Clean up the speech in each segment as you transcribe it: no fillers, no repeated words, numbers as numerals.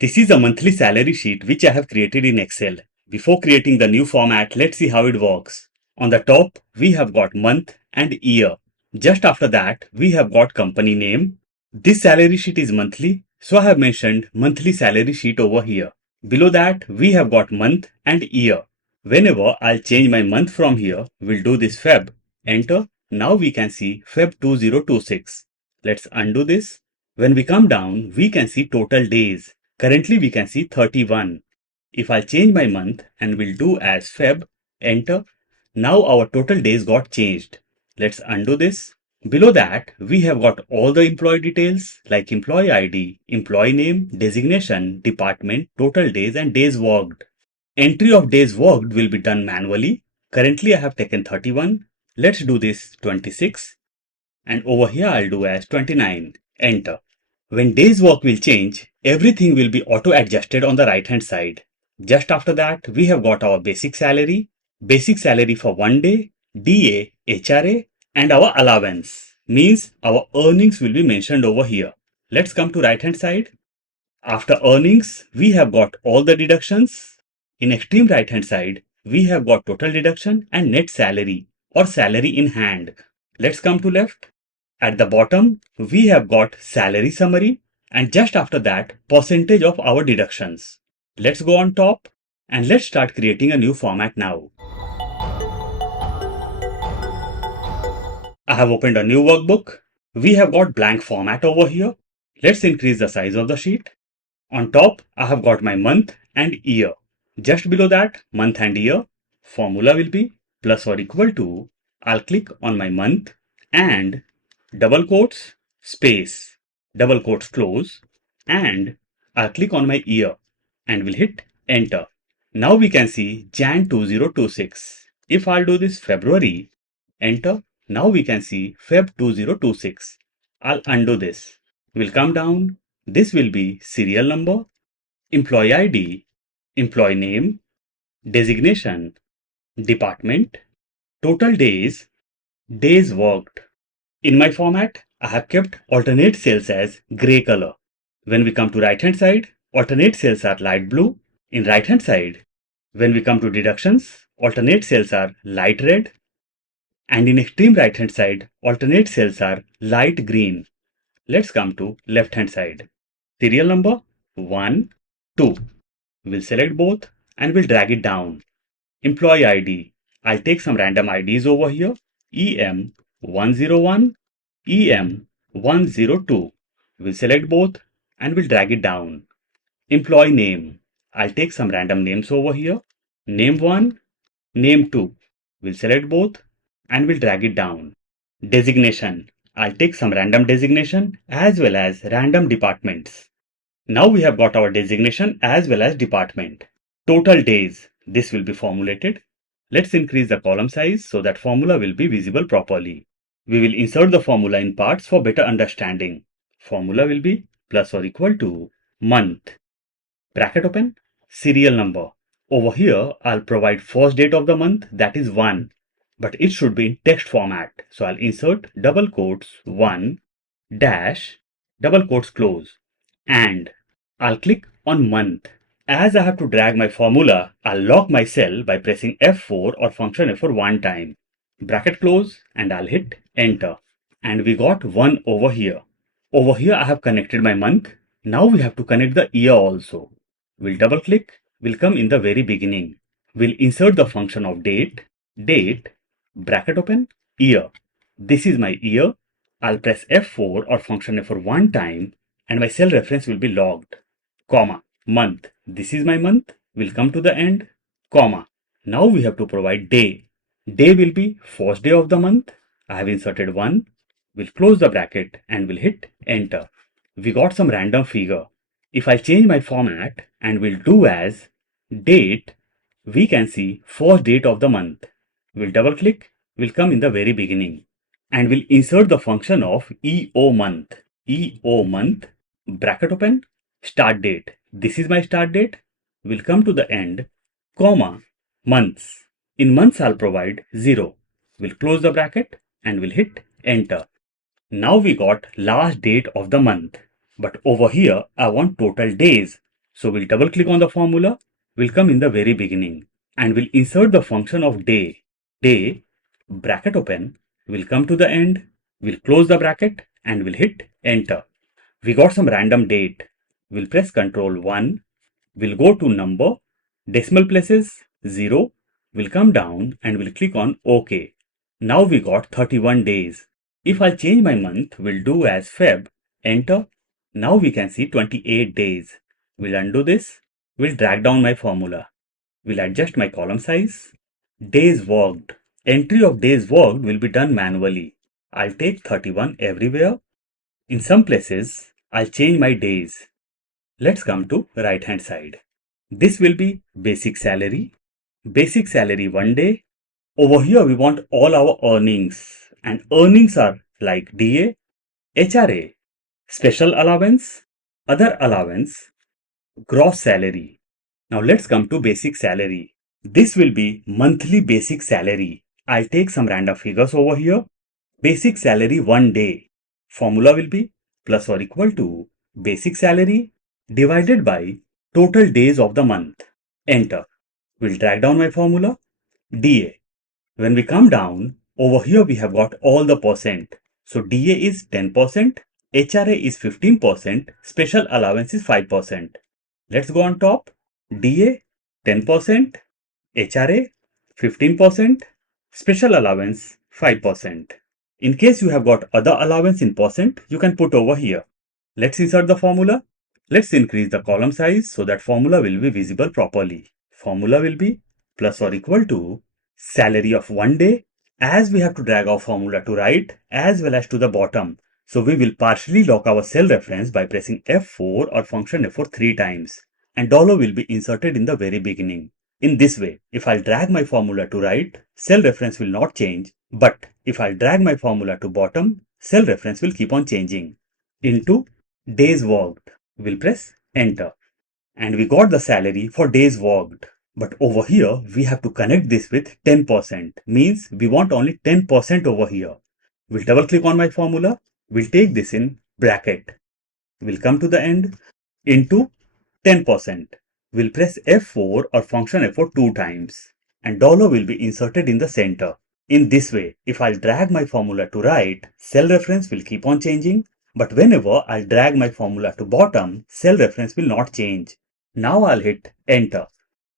This is a monthly salary sheet which I have created in Excel. Before creating the new format, let's see how it works. On the top, we have got month and year. Just after that, we have got company name. This salary sheet is monthly, so I have mentioned monthly salary sheet over here. Below that, we have got month and year. Whenever I'll change my month from here, we'll do this Feb. Enter. Now we can see Feb 2026. Let's undo this. When we come down, we can see total days. Currently we can see 31. If I change my month and will do as Feb, enter. Now our total days got changed. Let's undo this. Below that, we have got all the employee details like employee ID, employee name, designation, department, total days and days worked. Entry of days worked will be done manually. Currently I have taken 31. Let's do this 26. And over here I'll do as 29. Enter. When days work will change, everything will be auto adjusted on the right hand side. Just after that, we have got our basic salary for one day, DA, HRA, and our allowance. Means our earnings will be mentioned over here. Let's come to right hand side. After earnings, we have got all the deductions. In extreme right hand side, we have got total deduction and net salary or salary in hand. Let's come to left. At the bottom, we have got salary summary and just after that, percentage of our deductions. Let's go on top and let's start creating a new format now. I have opened a new workbook. We have got blank format over here. Let's increase the size of the sheet. On top, I have got my month and year. Just below that, month and year, formula will be plus or equal to, I'll click on my month and double quotes, space, double quotes close, and I'll click on my year and will hit enter. Now we can see Jan 2026. If I'll do this February, enter. Now we can see Feb 2026. I'll undo this. We'll come down. This will be serial number, employee ID, employee name, designation, department, total days, days worked. In my format, I have kept alternate cells as gray color. When we come to right hand side, alternate cells are light blue. In right hand side, when we come to deductions, alternate cells are light red. And in extreme right hand side, alternate cells are light green. Let's come to left hand side. Serial number 1, 2. We'll select both and we'll drag it down. Employee ID. I'll take some random IDs over here. EM101, EM102. We'll select both and we'll drag it down. Employee name. I'll take some random names over here. Name 1, name 2. We'll select both and we'll drag it down. Designation. I'll take some random designation as well as random departments. Now we have got our designation as well as department. Total days. This will be formulated. Let's increase the column size so that formula will be visible properly. We will insert the formula in parts for better understanding. Formula will be plus or equal to month, bracket open, serial number. Over here, I'll provide first date of the month, that is 1. But it should be in text format. So I'll insert double quotes 1 dash double quotes close and I'll click on month. As I have to drag my formula, I'll lock my cell by pressing F4 or function F4 one time. Bracket close and I'll hit enter. And we got 1 over here. Over here I have connected my month. Now we have to connect the year also. We'll double click, will come in the very beginning. We'll insert the function of date, bracket open, year. This is my year. I'll press F4 or function F4 one time and my cell reference will be logged, comma, month. This is my month. We'll come to the end, comma. Now we have to provide day. Day will be first day of the month. I have inserted 1. We'll close the bracket and we'll hit enter. We got some random figure. If I change my format and will do as date, we can see first date of the month. We'll double click, will come in the very beginning and we'll insert the function of EO month. EO month, bracket open, start date. This is my start date. We'll come to the end, comma, months. In months, I'll provide 0. We'll close the bracket and we'll hit enter. Now we got last date of the month. But over here, I want total days. So we'll double click on the formula, we'll come in the very beginning and we'll insert the function of day. Day, bracket open, we'll come to the end, we'll close the bracket and we'll hit enter. We got some random date. We'll press Ctrl 1, we'll go to number, decimal places 0, we'll come down and we'll click on OK. Now we got 31 days. If I change my month, we'll do as Feb, enter. Now we can see 28 days. We'll undo this. We'll drag down my formula. We'll adjust my column size. Days worked. Entry of days worked will be done manually. I'll take 31 everywhere. In some places, I'll change my days. Let's come to right hand side. This will be basic salary. Basic salary 1 day. Over here we want all our earnings, and earnings are like DA, HRA, special allowance, other allowance, gross salary. Now let's come to basic salary. This will be monthly basic salary. I'll take some random figures over here. Basic salary 1 day. Formula will be plus or equal to basic salary divided by total days of the month. Enter. We'll drag down my formula. DA. When we come down, over here we have got all the percent. So DA is 10%, HRA is 15%, special allowance is 5%. Let's go on top. DA 10%, HRA 15%, special allowance 5%. In case you have got other allowance in percent, you can put over here. Let's insert the formula. Let's increase the column size so that formula will be visible properly. Formula will be plus or equal to salary of 1 day, as we have to drag our formula to right as well as to the bottom. So we will partially lock our cell reference by pressing F4 or function F4 3 times, and dollar will be inserted in the very beginning. In this way, if I'll drag my formula to right, cell reference will not change, but if I'll drag my formula to bottom, cell reference will keep on changing. Into days worked, we'll press enter, and we got the salary for days worked. But over here, we have to connect this with 10%, means we want only 10% over here. We'll double click on my formula. We'll take this in bracket. We'll come to the end into 10%. We'll press F4 or function F4 2 times, and dollar will be inserted in the center. In this way, if I'll drag my formula to right, cell reference will keep on changing, but whenever I'll drag my formula to bottom, cell reference will not change. Now I'll hit enter,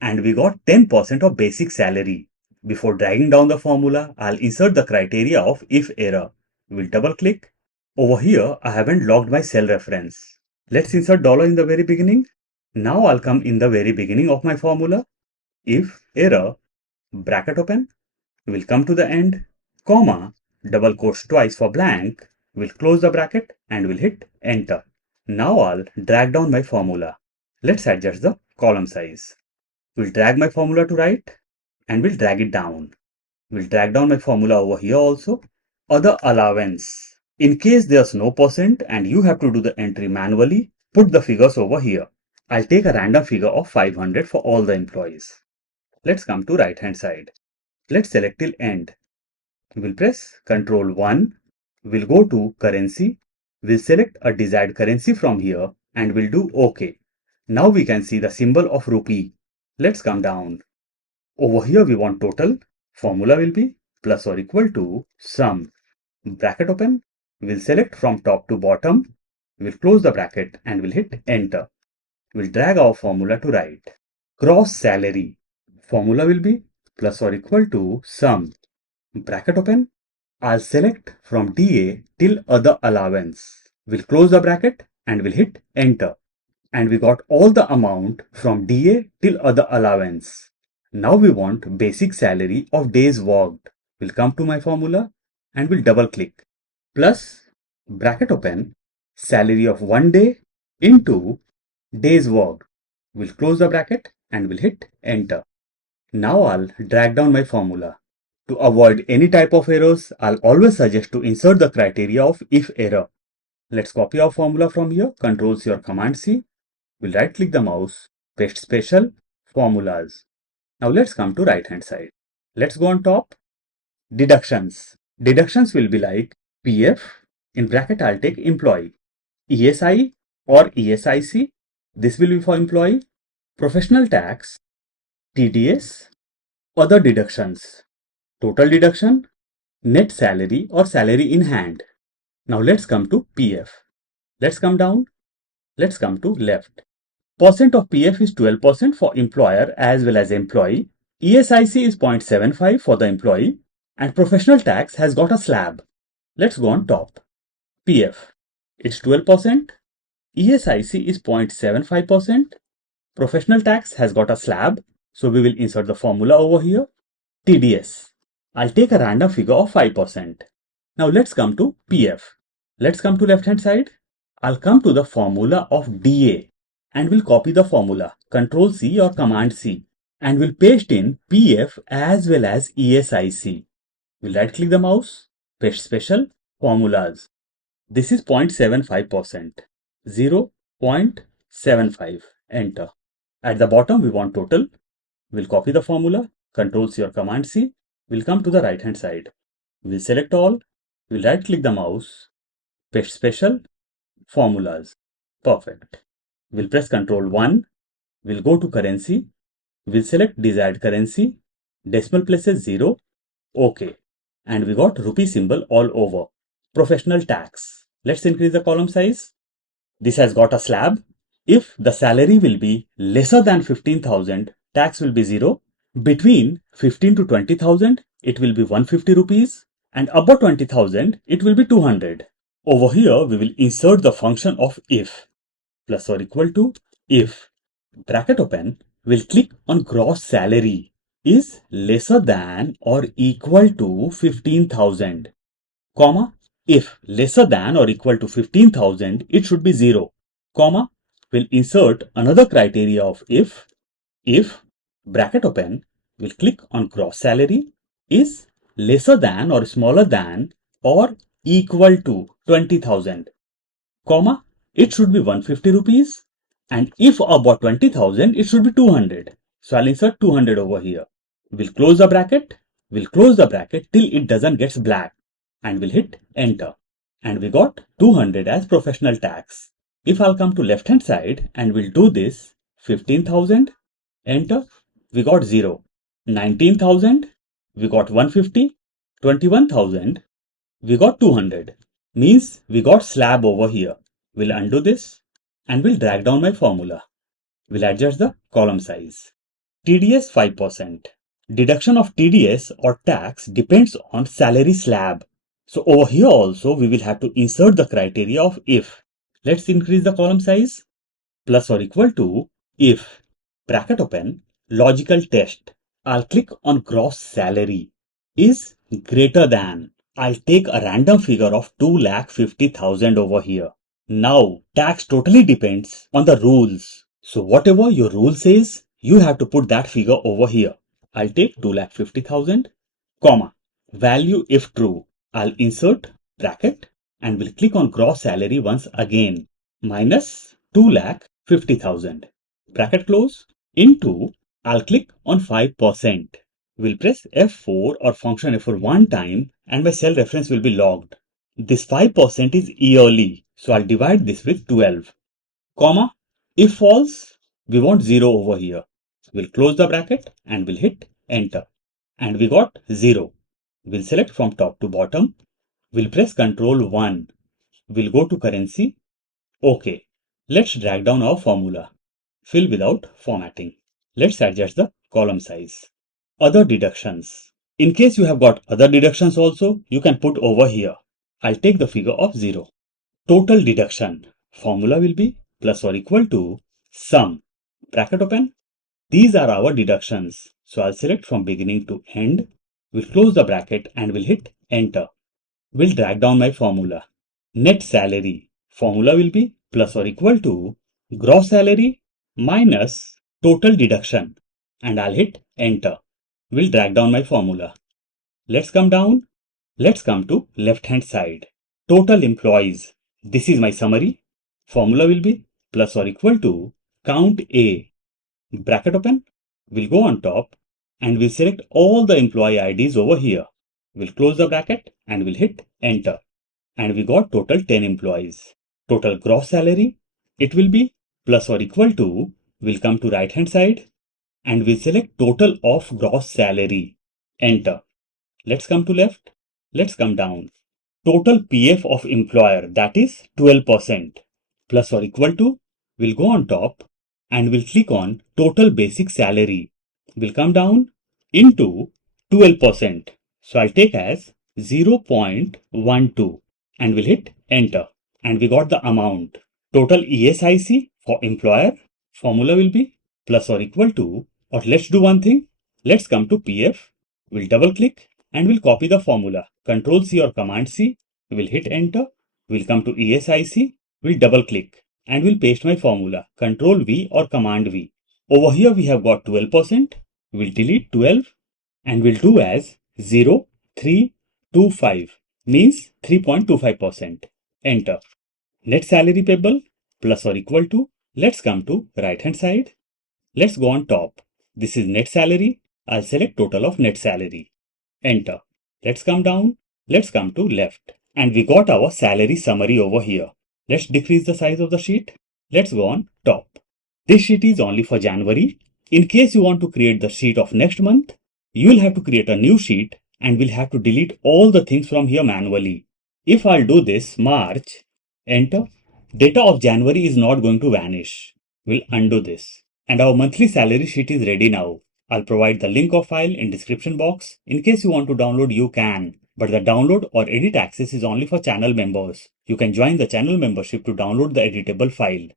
and we got 10% of basic salary. Before dragging down the formula, I'll insert the criteria of if error. We'll double click. Over here, I haven't logged my cell reference. Let's insert dollar in the very beginning. Now I'll come in the very beginning of my formula. If error, bracket open, we'll come to the end, comma, double quotes twice for blank, we'll close the bracket and we'll hit enter. Now I'll drag down my formula. Let's adjust the column size. We'll drag my formula to right and we'll drag it down. We'll drag down my formula over here also. Other allowance. In case there's no percent and you have to do the entry manually, put the figures over here. I'll take a random figure of 500 for all the employees. Let's come to right hand side. Let's select till end. We'll press Ctrl 1. We'll go to currency. We'll select a desired currency from here and we'll do OK. Now we can see the symbol of rupee. Let's come down. Over here we want total. Formula will be plus or equal to sum. Bracket open. We'll select from top to bottom. We'll close the bracket and we'll hit enter. We'll drag our formula to right. Gross salary. Formula will be plus or equal to sum. Bracket open. I'll select from DA till other allowance. We'll close the bracket and we'll hit enter. And we got all the amount from DA till other allowance. Now we want basic salary of days worked. We'll come to my formula and we'll double click. Plus, bracket open, salary of 1 day into days worked. We'll close the bracket and we'll hit enter. Now I'll drag down my formula. To avoid any type of errors, I'll always suggest to insert the criteria of if error. Let's copy our formula from here. Ctrl C or Command C. We'll right click the mouse, paste special, formulas. Now let's come to right hand side. Let's go on top. Deductions. Deductions will be like PF, in bracket I'll take employee, ESI or ESIC, This will be for employee. Professional tax, TDS, other deductions, total deduction, net salary or salary in hand. Now let's come to PF. Let's come down. Let's come to left. Percent of PF is 12% for employer as well as employee. ESIC is 0.75 for the employee and professional tax has got a slab. Let's go on top. PF, it's 12%. ESIC is 0.75%. Professional tax has got a slab. So we will insert the formula over here. TDS. I'll take a random figure of 5%. Now let's come to PF. Let's come to left hand side. I'll come to the formula of DA and we'll copy the formula, Control C or Command C, and we'll paste in PF as well as ESIC. We'll right click the mouse, paste special, formulas. This is 0.75%, 0.75, enter. At the bottom we want total. We'll copy the formula, Control C or Command C. We'll come to the right hand side. We'll select all. We'll right click the mouse, paste special, formulas. Perfect. We'll press Ctrl 1. We'll go to currency. We'll select desired currency. Decimal places 0. OK. And we got rupee symbol all over. Professional tax. Let's increase the column size. This has got a slab. If the salary will be lesser than 15,000, tax will be 0. Between 15 to 20,000, it will be 150 rupees. And above 20,000, it will be 200. Over here, we will insert the function of if. Plus or equal to if, bracket open, will click on gross salary is lesser than or equal to 15,000, comma, if lesser than or equal to 15,000, it should be 0, comma, will insert another criteria of if, bracket open, will click on gross salary is lesser than or smaller than or equal to 20,000, comma, it should be 150 rupees, and if about 20,000, it should be 200. So I'll insert 200 over here. We'll close the bracket. We'll close the bracket till it doesn't get black, and we'll hit enter. And we got 200 as professional tax. If I'll come to left hand side and we'll do this, 15,000, enter, we got 0. 19,000, we got 150. 21,000, we got 200. Means we got slab over here. We'll undo this and we'll drag down my formula. We'll adjust the column size. TDS 5%. Deduction of TDS or tax depends on salary slab. So over here also we will have to insert the criteria of if. Let's increase the column size. Plus or equal to if, bracket open, logical test. I'll click on gross salary is greater than. I'll take a random figure of 2,50,000 over here. Now, tax totally depends on the rules. So whatever your rule says, you have to put that figure over here. I'll take 2,50,000, comma, value if true. I'll insert bracket and will click on gross salary once again, minus 2,50,000. Bracket close, into, I'll click on 5%. We'll press F4 or function F4 one time and my cell reference will be logged. This 5% is yearly, so I'll divide this with 12, comma, if false, we want 0 over here. We'll close the bracket and we'll hit enter. And we got 0. We'll select from top to bottom. We'll press Ctrl 1. We'll go to currency. OK. Let's drag down our formula. Fill without formatting. Let's adjust the column size. Other deductions. In case you have got other deductions also, you can put over here. I'll take the figure of 0. Total deduction. Formula will be plus or equal to sum. Bracket open. These are our deductions. So I'll select from beginning to end. We'll close the bracket and we'll hit enter. We'll drag down my formula. Net salary. Formula will be plus or equal to gross salary minus total deduction. And I'll hit enter. We'll drag down my formula. Let's come down. Let's come to left hand side. Total employees. This is my summary. Formula will be plus or equal to count A. Bracket open. We'll go on top and we'll select all the employee IDs over here. We'll close the bracket and we'll hit enter. And we got total 10 employees. Total gross salary, it will be plus or equal to, we'll come to right hand side and we'll select total of gross salary. Enter. Let's come to left. Let's come down. Total PF of employer, that is 12%. Plus or equal to, we'll go on top and we'll click on total basic salary. We'll come down into 12%. So I'll take as 0.12 and we'll hit enter. And we got the amount. Total ESIC for employer, formula will be plus or equal to, or let's do one thing. Let's come to PF. We'll double click and we'll copy the formula. Control C or Command C. We'll hit enter. We'll come to ESIC. We'll double click and we'll paste my formula. Control V or Command V. Over here we have got 12%. We'll delete 12 and we'll do as 0.325 means 3.25%. Enter. Net salary payable plus or equal to, let's come to right hand side. Let's go on top. This is net salary. I'll select total of net salary. Enter. Let's come down. Let's come to left. And we got our salary summary over here. Let's decrease the size of the sheet. Let's go on top. This sheet is only for January. In case you want to create the sheet of next month, you will have to create a new sheet and will have to delete all the things from here manually. If I'll do this March, enter, data of January is not going to vanish. We'll undo this. And our monthly salary sheet is ready now. I'll provide the link of file in description box. In case you want to download, you can. But the download or edit access is only for channel members. You can join the channel membership to download the editable file.